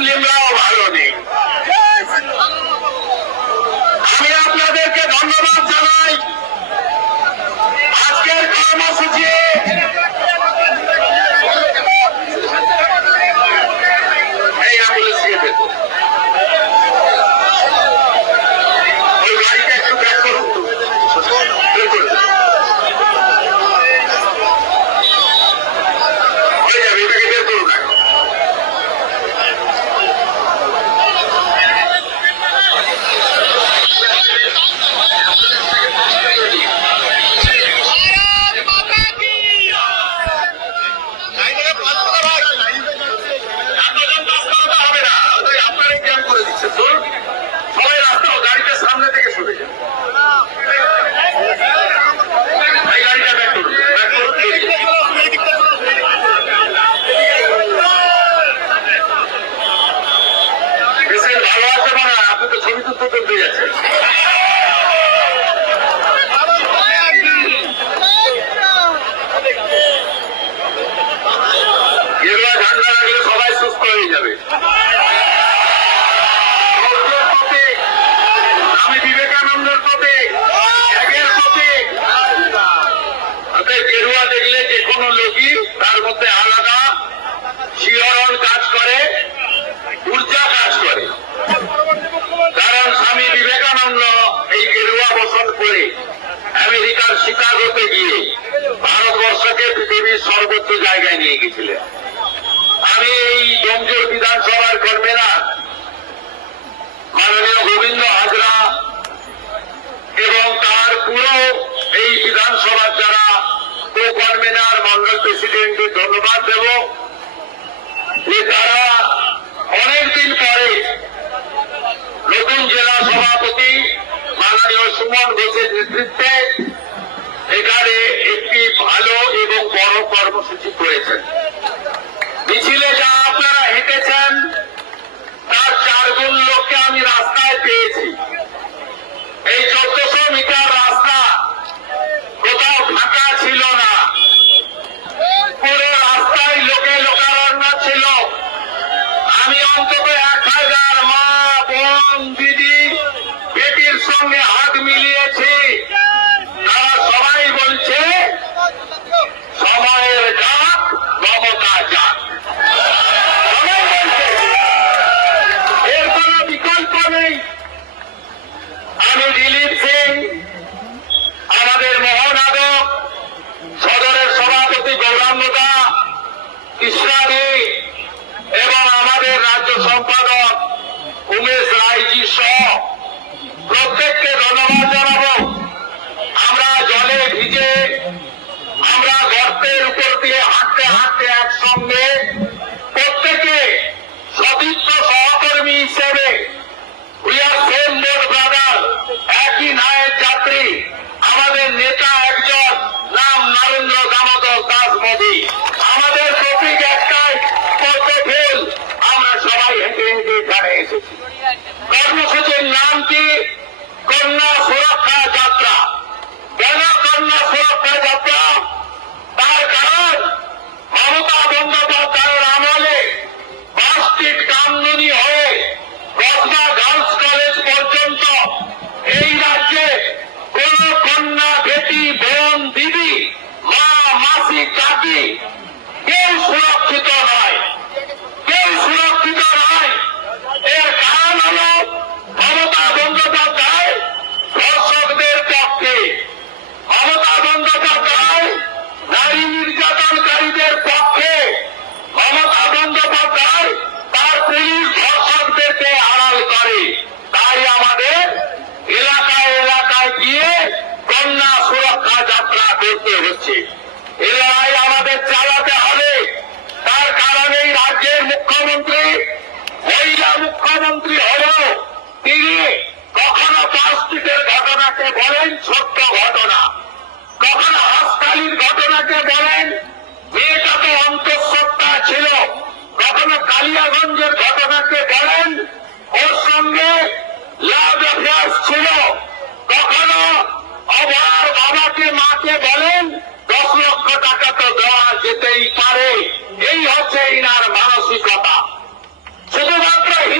সেই মুসলিমরাও ভালো নেই আমি আপনাদেরকে ধন্যবাদ জানাই আজকের কর্মসূচি এই অ্যাম্বুলেন্স দিয়ে দেবো ওই গাড়িটা একটু ব্যাক করুন তো। বের করে দিন। হয়ে যাবে এটাকে বের করুন এখন। এতজন বাস করাতে হবে না। ওই আপনারাই জ্যাম করে দিচ্ছে। ধরুন, সবাই রাস্তা ও গাড়িটা সামনে থেকে সরে যান। এই গাড়িটা ব্যাক করুন। ব্যাক করুন, বেরিয়ে। পেশেন্ট ভালো আছে মানে আপনি তো ছবি তুলতে তুলতে যাচ্ছেন গেরুয়া ঝান্ডা লাগলে সবাই সুস্থ হয়ে যাবে সৌর্যের প্রতীক, আমি বিবেকানন্দের প্রতীক ত্যাগের প্রতীক অতএব গেরুয়া দেখলে যে কোনো লোকই তার মধ্যে আলাদা শিহরণ কাজ করে ঊর্জা কাজ করে কারণ স্বামী বিবেকানন্দ এই গেরুয়া বসন করে আমেরিকার শিকাগোতে গিয়ে ভারতবর্ষকে পৃথিবীর সর্বোচ্চ গেছিলেন আমি এই জমজোর বিধানসভার কর্মীরা মাননীয় গোবিন্দ হাজরা এবং তার পুরো এই বিধানসভার যারা কো কনভেনার মন্ডল প্রেসিডেন্টকে ধন্যবাদ দেব। যে তারা অনেকদিন পরে নতুন জেলা সভাপতি মাননীয় সুমন ঘোষের নেতৃত্বে এখানে একটি ভালো এবং বড় কর্মসূচি করেছেন। মিছিলে যা আপনারা হেঁটেছেন, তার চার গুণ লোককে আমি রাস্তায় পেয়েছি। এই চোদ্দশো মিটার রাস্তা কোথাও ফাঁকা ছিল না। পুরো রাস্তায় লোকে লোকারণ্য ছিল। আমি অন্তত এক হাজার মা, বোন, দিদি, বেটির সঙ্গে হাত মিলিয়েছি। বলছে সময়ের ডাক মমতা যাক সবাই বলছে এর কোনো বিকল্প নেই আমি দিলীপ সিং আমাদের মহানাদক সদরের সভাপতি গৌরাঙ্গদা কৃষ্ণাদি এবং আমাদের রাজ্য সম্পাদক উমেশ রায়জি সহ প্রত্যেককে ধন্যবাদ জানাব আমরা জলে ভিজে আমরা গর্তের উপর দিয়ে হাঁটতে হাঁটতে একসঙ্গে প্রত্যেকে সতীর্থ সহকর্মী হিসেবে we are same boat brother একই নায়ের যাত্রী। আমাদের নেতা একজন, নাম নরেন্দ্র দামোদর দাস মোদী। আমাদের প্রতীক একটাই, পদ্ম ফুল। আমরা সবাই হেঁটে হেঁটে এখানে এসেছি। কর্মসূচির নাম কি? কন্যা সুরক্ষা যাত্রা। কেন কন্যা সুরক্ষা যাত্রা তার কারণ মমতা বন্দ্যোপাধ্যায়ের আমলে বাসটিক কামদুনি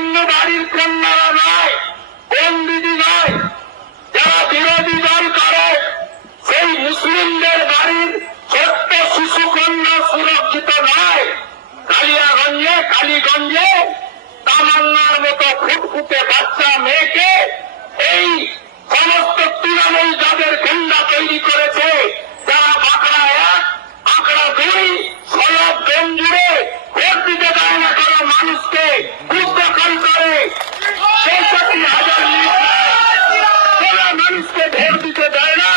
ভিন্ন বাড়ির কন্যারা নয় কোন দিদি নয়, যারা বিরোধী দল করে, সেই মুসলিমদের বাড়ির ছোট্ট শিশু কন্যা সুরক্ষিত নয়। কালিয়াগঞ্জে, কালীগঞ্জে তামান্নার মতো ফুটফুটে বাচ্চা মেয়েকে এই সমস্ত তৃণমূল যাদের ঘেন্না তৈরি করেছে। যারা বাঁকড়া এক আঁকড়া দুই সারা প্রেম জুড়ে ভোট দিতে দেয় না কারও মানুষকে। খুব দখল করে। সেই সাথে হাজার মানুষকে ভোট দিতে দেয় না।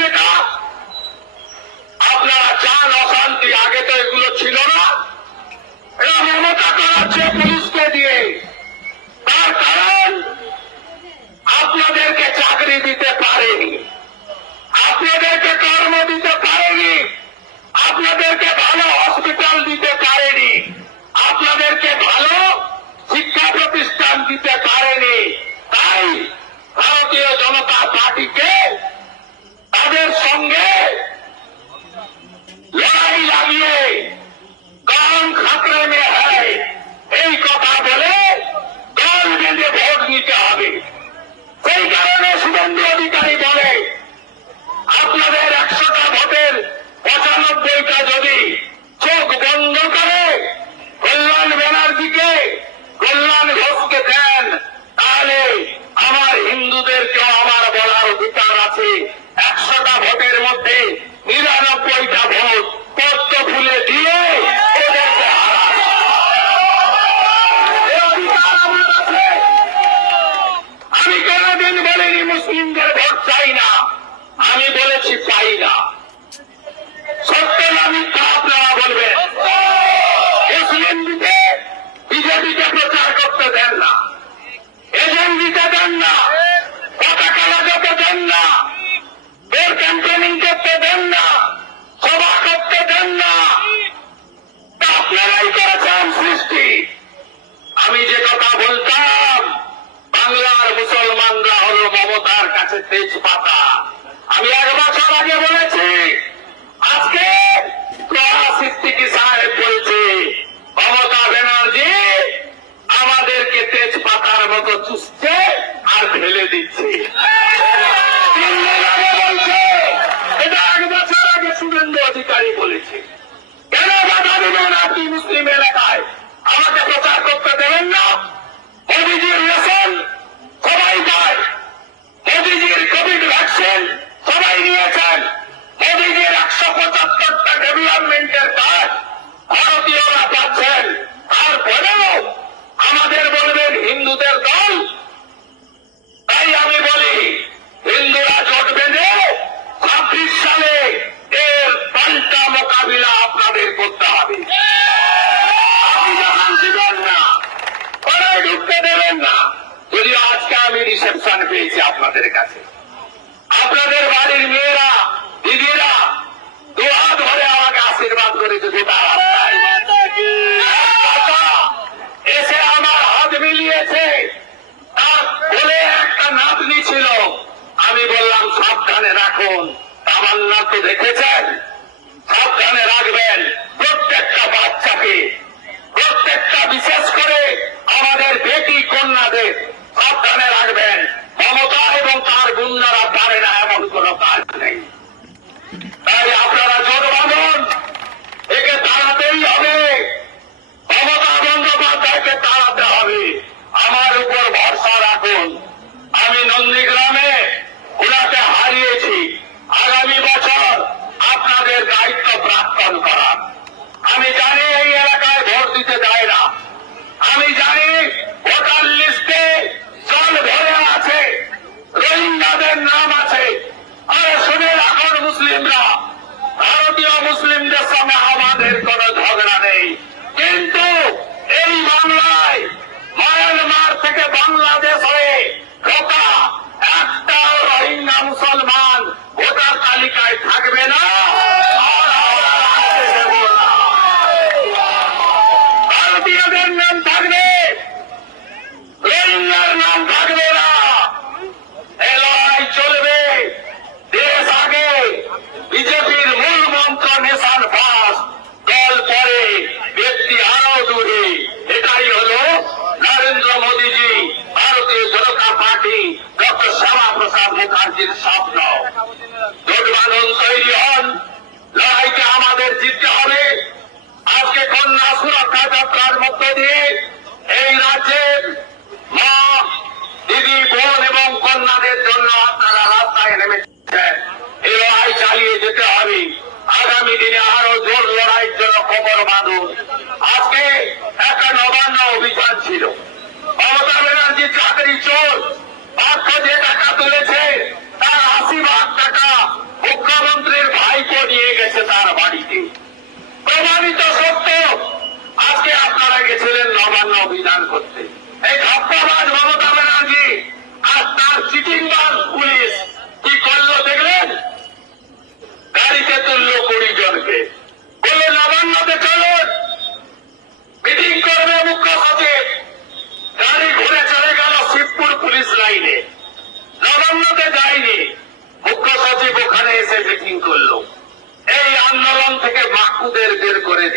Planet কোনোদিন বলেনি মুসলিমদের ভোট চাই না। আমি বলেছি চাই না। সত্য না তা আপনারা বলবেন। মুসলিম দিতে বিজেপিকে প্রচার করতে দেন না। এজেন্ট দিতে দেন না। পতাকা যেতে দেন না। এর ক্যাম্পেনিং করতে দেন না। সভা করতে দেন না। আপনারাই করেছেন সৃষ্টি। আমি যে কথা বলতাম বাংলার মুসলমানরা হলো মমতার কাছে তেজপাতা। আমি এক বছর আগে বলেছি আজকে মানুষ আজকে একটা নবান্ন অভিযান ছিল। মমতা ব্যানার্জি চাকরি চোর। অর্থ যে টাকা তুলেছে। তার আশি ভাগ টাকা মুখ্যমন্ত্রীর ভাইকে নিয়ে গেছে তার বাড়িতে। প্রমাণিত সত্য, আজকে আপনারা গেছিলেন নবান্ন অভিযান করতে। এই ধাপ্পাবাজ মমতা ব্যানার্জি আর তার চিটিংবাজ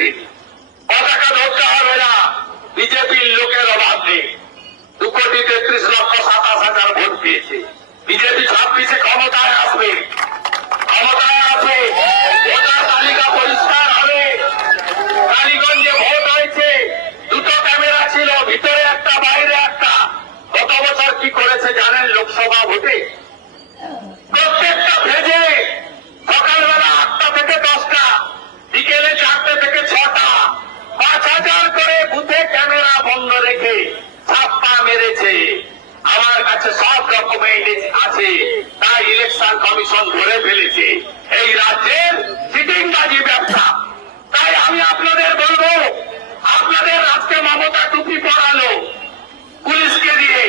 দিন পতাকা ধরতে হবে না। বিজেপির লোকের অভাব নেই। দু কোটি তেত্রিশ লক্ষ সাতাশ হাজার ভোট পেয়েছে। বিজেপি ছাব্বিশে ক্ষমতায় আসবে। ক্ষমতায় আসবে। তালিকা পরিষ্কার হবে। কালীগঞ্জে ভোট হয়েছে। দুটো ক্যামেরা ছিল, ভিতরে একটা, বাইরে একটা। গত বছর কি করেছে জানেন লোকসভা ভোটে? থেকে ছটা। পাঁচ হাজার করে বুথে ক্যামেরা বন্ধ রেখে ছাপ্পা মেরেছে। আমার কাছে সব ডকুমেন্ট আছে তা ইলেকশন কমিশন ধরে ফেলেছে। এই রাজ্যের চিটিংবাজি ব্যবসা। তাই আমি আপনাদের বলব, আপনাদের আজকে মমতা টুপি পড়ালো পুলিশকে দিয়ে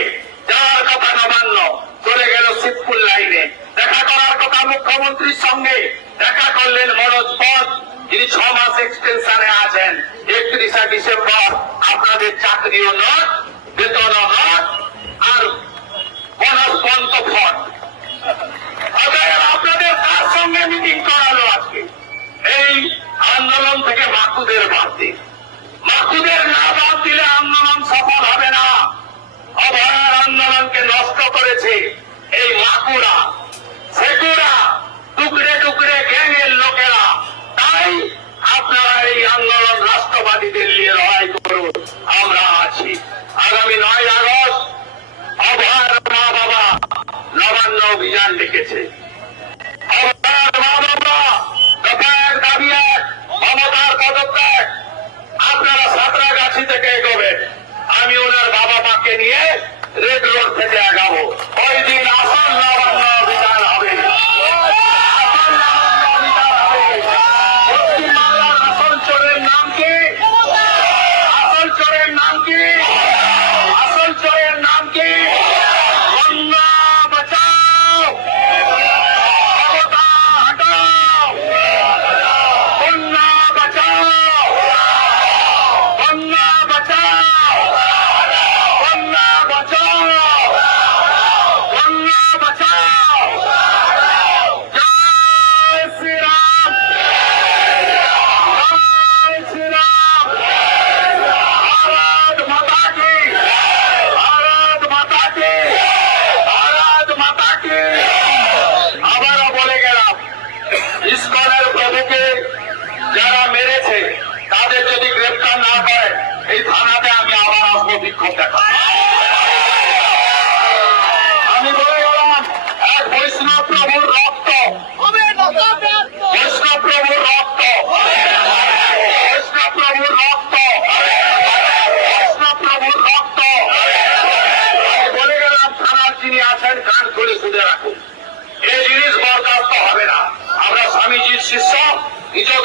যাওয়ার কথা নবান্ন, চলে গেল শিবপুর লাইনে। দেখা করার কথা মুখ্যমন্ত্রীর সঙ্গে দেখা করলেন মনোজ পথ। যিনি ছ মাস এক্সটেনশনে আছেন, একত্রিশে ডিসেম্বর আপনাদের চাকরিও নট বেতনও নট আর বোনাস বন্ধ ফট আপনাদের কার সঙ্গে মিটিং করালো আজকে। এই আন্দোলন থেকে মাকুদের বাদ দিন। মাকুদের না বাদ দিলে আন্দোলন সফল হবে না। অভয়ার আন্দোলনকে নষ্ট করেছে এই মাকুরা। সেকুরা, টুকরে টুকরে গ্যাংয়ের লোকেরা। তাই আপনারা এই আন্দোলন রাষ্ট্রবাদীদের নিয়ে লড়াই করুন, আমরা আছি। আগামী নয় আগস্ট, অভয়ার মা বাবা নবান্ন অভিযান ডেকেছে। আমি ওনার বাবা মাকে নিয়ে রেড রোড থেকে আগাবো। ওই দিন আসল ఇట్లా